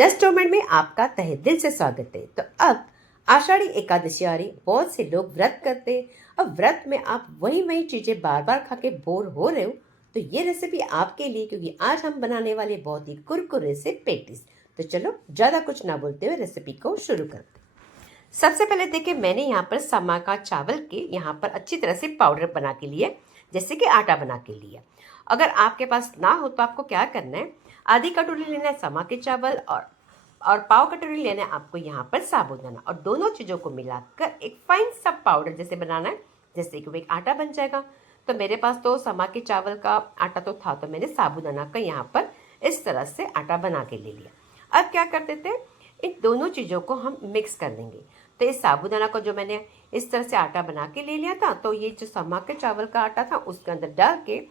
Just moment में आपका तहे दिल से स्वागत है। तो अब आषाढ़ी एकादशी आ रही, बहुत से लोग व्रत करते हैं। अब व्रत में आप वही वही चीजें बार बार खा के बोर हो रहे हो, तो ये रेसिपी आपके लिए, क्योंकि आज हम बनाने वाले बहुत ही कुरकुरे से पेटीज। तो चलो ज्यादा कुछ ना बोलते हुए रेसिपी को शुरू करते हैं। सबसे पहले देखिए, मैंने यहाँ पर समा का चावल के यहाँ पर अच्छी तरह से पाउडर बना के लिए, जैसे कि आटा बना के लिया। अगर आपके पास ना हो तो आपको क्या करना है, आधी कटोरी लेना है समा के चावल और पाव कटोरी लेना है आपको यहाँ पर साबूदाना, और दोनों चीज़ों को मिलाकर एक फाइन सा पाउडर जैसे बनाना है, जैसे कि वो एक आटा बन जाएगा। तो मेरे पास तो समा के चावल का आटा तो था, तो मैंने साबूदाना का यहाँ पर इस तरह से आटा बना के ले लिया। अब क्या करते थे, इन दोनों चीज़ों को हम मिक्स कर देंगे। तो इस साबूदाना को जो मैंने इस तरह से आटा बना के ले लिया था, तो ये जो समा के चावल का आटा था उसके अंदर डाल के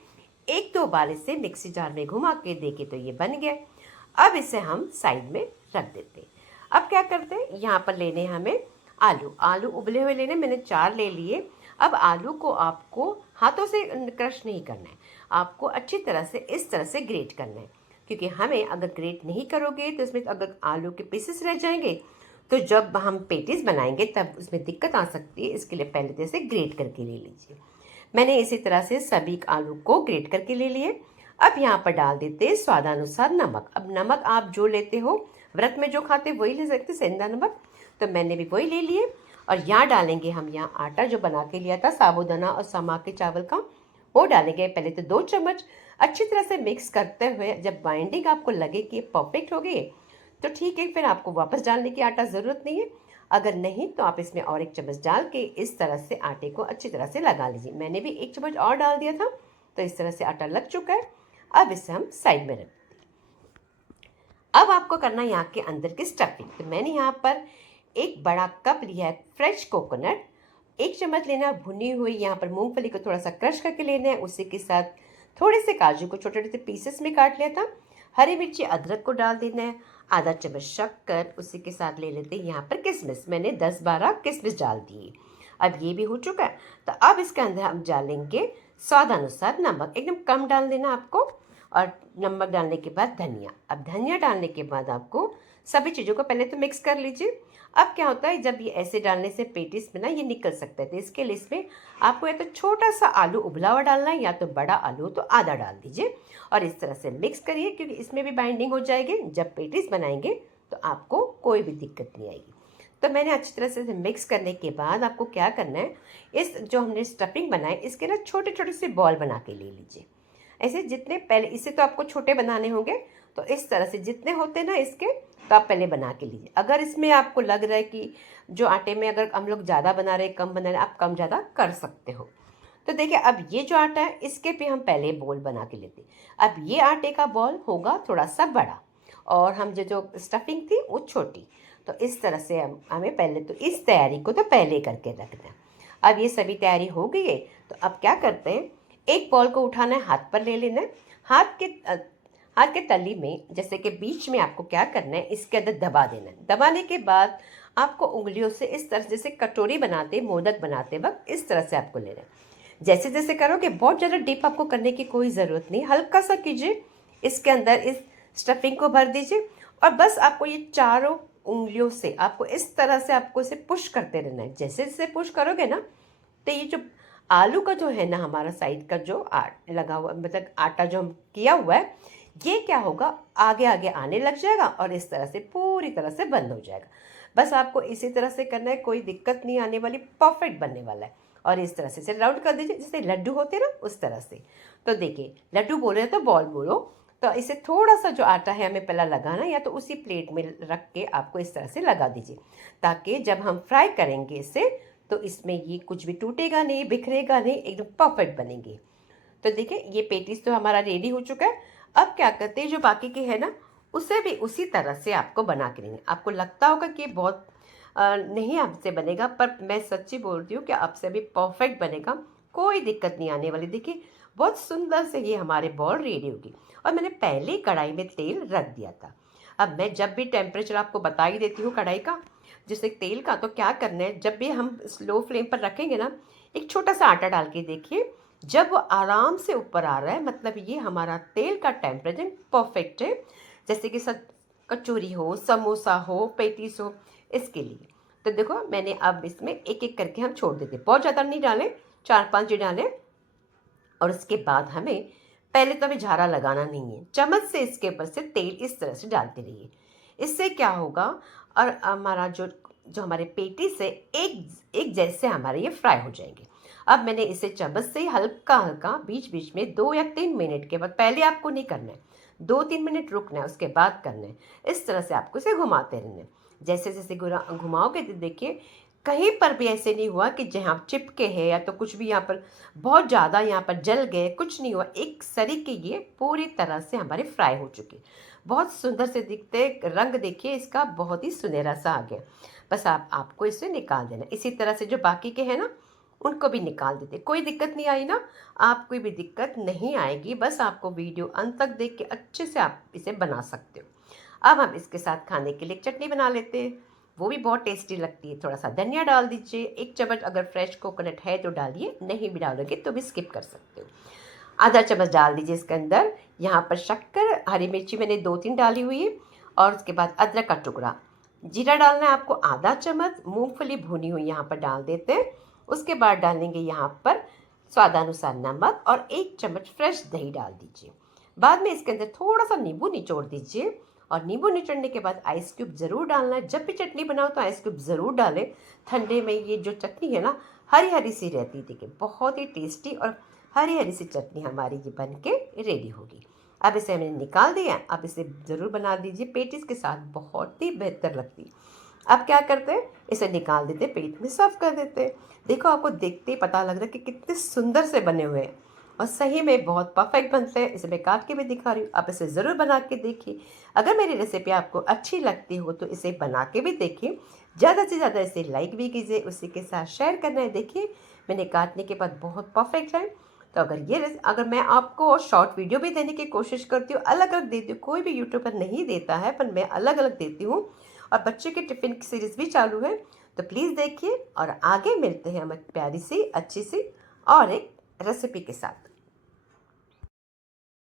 एक दो बार इसे मिक्सी जार में घुमा के देखे तो ये बन गया। अब इसे हम साइड में रख देते। अब क्या करते हैं, यहाँ पर लेने हमें आलू आलू उबले हुए लेने, मैंने 4 ले लिए। अब आलू को आपको हाथों से क्रश नहीं करना है, आपको अच्छी तरह से इस तरह से ग्रेट करना है, क्योंकि हमें अगर ग्रेट नहीं करोगे तो इसमें अगर आलू के पीसेस रह जाएंगे तो जब हम पेटीज बनाएंगे तब उसमें दिक्कत आ सकती है। इसके लिए पहले जैसे ग्रेट करके ले लीजिए। मैंने इसी तरह से सभी आलू को ग्रेट करके ले लिए। अब यहाँ पर डाल देते हैं स्वादानुसार नमक। अब नमक आप जो लेते हो, व्रत में जो खाते वही ले सकते, सेंधा नमक, तो मैंने भी वही ले लिए। और यहाँ डालेंगे हम यहाँ आटा जो बना के लिया था साबूदाना और समा के चावल का, वो डालेंगे पहले तो 2 चम्मच। अच्छी तरह से मिक्स करते हुए जब बाइंडिंग आपको लगे कि परफेक्ट हो गई तो ठीक है, फिर आपको वापस डालने की आटा ज़रूरत नहीं है। अगर नहीं तो आप इसमें और 1 चम्मच डाल के इस तरह से आटे को अच्छी तरह से लगा लीजिए। मैंने भी 1 चम्मच और डाल दिया था, तो इस तरह से आटा लग चुका है। अब इसे हम साइड में रख दें। अब आपको करना है यहाँ के अंदर की स्टफिंग। तो मैंने यहाँ पर एक बड़ा कप लिया है फ्रेश कोकोनट, 1 चम्मच लेना है भुनी हुई यहाँ पर मूंगफली को थोड़ा सा क्रश करके लेना है, उसी के साथ थोड़े से काजू को छोटे छोटे पीसेस में काट लिया था, हरी मिर्ची अदरक को डाल देना है, आधा चम्मच शक्कर, उसी के साथ ले लेते हैं यहाँ पर किशमिश, मैंने 10-12 किशमिश डाल दिए। अब ये भी हो चुका है, तो अब इसके अंदर हम डालेंगे स्वादानुसार नमक, एकदम कम डाल देना आपको। और नमक डालने के बाद धनिया। अब धनिया डालने के बाद आपको सभी चीज़ों को पहले तो मिक्स कर लीजिए। अब क्या होता है, जब ये ऐसे डालने से पेटीज में ना ये निकल सकता है, तो इसके लिए इसमें आपको या तो छोटा सा आलू उबला हुआ डालना है, या तो बड़ा आलू तो आधा डाल दीजिए और इस तरह से मिक्स करिए, क्योंकि इसमें भी बाइंडिंग हो जाएगी। जब पेटीज बनाएंगे तो आपको कोई भी दिक्कत नहीं आएगी। तो मैंने अच्छी तरह से मिक्स करने के बाद आपको क्या करना है, इस जो हमने स्टफिंग बनाई इसके ना छोटे छोटे से बॉल बना के ले लीजिए। ऐसे जितने पहले, इससे तो आपको छोटे बनाने होंगे, तो इस तरह से जितने होते ना इसके, तो आप पहले बना के लीजिए। अगर इसमें आपको लग रहा है कि जो आटे में अगर हम लोग ज़्यादा बना रहे हैं, कम बना रहे हैं, आप कम ज़्यादा कर सकते हो। तो देखिए, अब ये जो आटा है इसके पे हम पहले बॉल बना के लेते हैं। अब ये आटे का बॉल होगा थोड़ा सा बड़ा, और हम जो स्टफिंग थी वो छोटी। तो इस तरह से हमें पहले तो इस तैयारी को तो पहले करके रखना है। अब ये सभी तैयारी हो गई है, तो अब क्या करते हैं, एक बॉल को उठाना है, हाथ पर ले लेना है, हाथ के तली में जैसे कि बीच में आपको क्या करना है, इसके अंदर दबा देना है। दबाने के बाद आपको उंगलियों से इस तरह जैसे कटोरी बनाते, मोदक बनाते वक्त इस तरह से आपको लेना है। जैसे जैसे करोगे, बहुत ज़्यादा डीप आपको करने की कोई ज़रूरत नहीं, हल्का सा कीजिए, इसके अंदर इस स्टफिंग को भर दीजिए और बस आपको ये चारों उंगलियों से आपको इस तरह से आपको इसे पुश करते रहना है। जैसे जैसे पुश करोगे ना, तो ये जो आलू का जो है ना, हमारा साइड का जो लगा हुआ, मतलब आटा जो हम किया हुआ है, ये क्या होगा, आगे आगे आने लग जाएगा और इस तरह से पूरी तरह से बंद हो जाएगा। बस आपको इसी तरह से करना है, कोई दिक्कत नहीं आने वाली, परफेक्ट बनने वाला है। और इस तरह से इसे राउंड कर दीजिए, जैसे लड्डू होते हैं ना उस तरह से। तो देखिए, लड्डू बोले तो बॉल बोलो, तो इसे थोड़ा सा जो आटा है हमें पहला लगाना, या तो उसी प्लेट में रख के आपको इस तरह से लगा दीजिए, ताकि जब हम फ्राई करेंगे इसे तो इसमें ये कुछ भी टूटेगा नहीं, बिखरेगा नहीं, एकदम परफेक्ट बनेंगे। तो देखिए, ये पेटीज तो हमारा रेडी हो चुका है। अब क्या करते हैं, जो बाकी के है ना, उसे भी उसी तरह से आपको बना के लेंगे। आपको लगता होगा कि बहुत नहीं आपसे बनेगा, पर मैं सच्ची बोलती हूँ कि आपसे भी परफेक्ट बनेगा, कोई दिक्कत नहीं आने वाली। देखिए, बहुत सुंदर से ये हमारे बॉल रेडी होगी। और मैंने पहले कढ़ाई में तेल रख दिया था। अब मैं जब भी टेम्परेचर आपको बता ही देती हूँ कढ़ाई का, जैसे तेल का, तो क्या करना है, जब भी हम स्लो फ्लेम पर रखेंगे ना, एक छोटा सा आटा डाल के देखिए, जब वो आराम से ऊपर आ रहा है, मतलब ये हमारा तेल का टेम्परेचर परफेक्ट है। जैसे कि सब कचौरी हो, समोसा हो, पेटीज हो, इसके लिए। तो देखो मैंने अब इसमें एक एक करके हम छोड़ देते, बहुत ज़्यादा नहीं डालें, 4-5 ही डालें। और उसके बाद हमें पहले तो हमें झारा लगाना नहीं है, चम्मच से इसके ऊपर से तेल इस तरह से डालते रहिए। इससे क्या होगा, और हमारा जो जो हमारे पेटी से एक एक जैसे हमारे ये फ्राई हो जाएंगे। अब मैंने इसे चम्मच से हल्का हल्का बीच बीच में 2 या 3 मिनट के बाद, पहले आपको नहीं करना है, 2-3 मिनट रुकना है, उसके बाद करना है। इस तरह से आपको इसे घुमाते रहना है। जैसे जैसे घुमाओगे तो देखिए कहीं पर भी ऐसे नहीं हुआ कि जहाँ चिपके हैं या तो कुछ भी यहाँ पर बहुत ज़्यादा यहाँ पर जल गए, कुछ नहीं हुआ। एक सरीके ये पूरी तरह से हमारे फ्राई हो चुके, बहुत सुंदर से दिखते, रंग देखिए इसका बहुत ही सुनहरा सा आ गया। बस आपको इसे निकाल देना। इसी तरह से जो बाकी के हैं ना, उनको भी निकाल देते, कोई दिक्कत नहीं आई ना, आपको भी दिक्कत नहीं आएगी। बस आपको वीडियो अंत तक देख के अच्छे से आप इसे बना सकते हो। अब हम इसके साथ खाने के लिए एक चटनी बना लेते हैं, वो भी बहुत टेस्टी लगती है। थोड़ा सा धनिया डाल दीजिए, 1 चम्मच अगर फ्रेश कोकोनट है तो डालिए, नहीं भी डालोगे तो भी स्किप कर सकते हो। आधा चम्मच डाल दीजिए इसके अंदर। यहाँ पर शक्कर, हरी मिर्ची मैंने 2-3 डाली हुई है, और उसके बाद अदरक का टुकड़ा। जीरा डालना है आपको आधा चम्मच, मूंगफली भुनी हुई यहाँ पर डाल देते हैं। उसके बाद डालेंगे यहाँ पर स्वादानुसार नमक, और 1 चम्मच फ्रेश दही डाल दीजिए। बाद में इसके अंदर थोड़ा सा नींबू निचोड़ दीजिए, और नींबू निचोड़ने के बाद आइस क्यूब ज़रूर डालना है। जब भी चटनी बनाओ तो आइस क्यूब ज़रूर डालें। ठंडे में ये जो चटनी है ना, हरी हरी सी रहती, देखिए बहुत ही टेस्टी और हरी हरी सी चटनी हमारी ये बन के रेडी होगी। अब इसे हमने निकाल दिया। अब इसे ज़रूर बना दीजिए पेटीज के साथ, बहुत ही बेहतर लगती है। अब क्या करते हैं, इसे निकाल देते, पेट में सर्व कर देते हैं। देखो आपको देखते ही पता लग रहा है कि कितने सुंदर से बने हुए हैं, और सही में बहुत परफेक्ट बनते हैं। इसे मैं काट के भी दिखा रही हूँ, आप इसे ज़रूर बना के देखिए। अगर मेरी रेसिपी आपको अच्छी लगती हो तो इसे बना के भी देखिए, ज़्यादा से ज़्यादा इसे लाइक भी कीजिए, उसी के साथ शेयर करना है। देखिए मैंने काटने के बाद बहुत परफेक्ट है। तो अगर मैं आपको शॉर्ट वीडियो भी देने की कोशिश करती हूँ, अलग अलग देती हूँ, कोई भी यूट्यूबर नहीं देता है, पर मैं अलग अलग देती हूँ। और बच्चे के टिफ़िन की सीरीज़ भी चालू है, तो प्लीज़ देखिए। और आगे मिलते हैं हमारी प्यारी सी अच्छी सी और एक रेसिपी के साथ।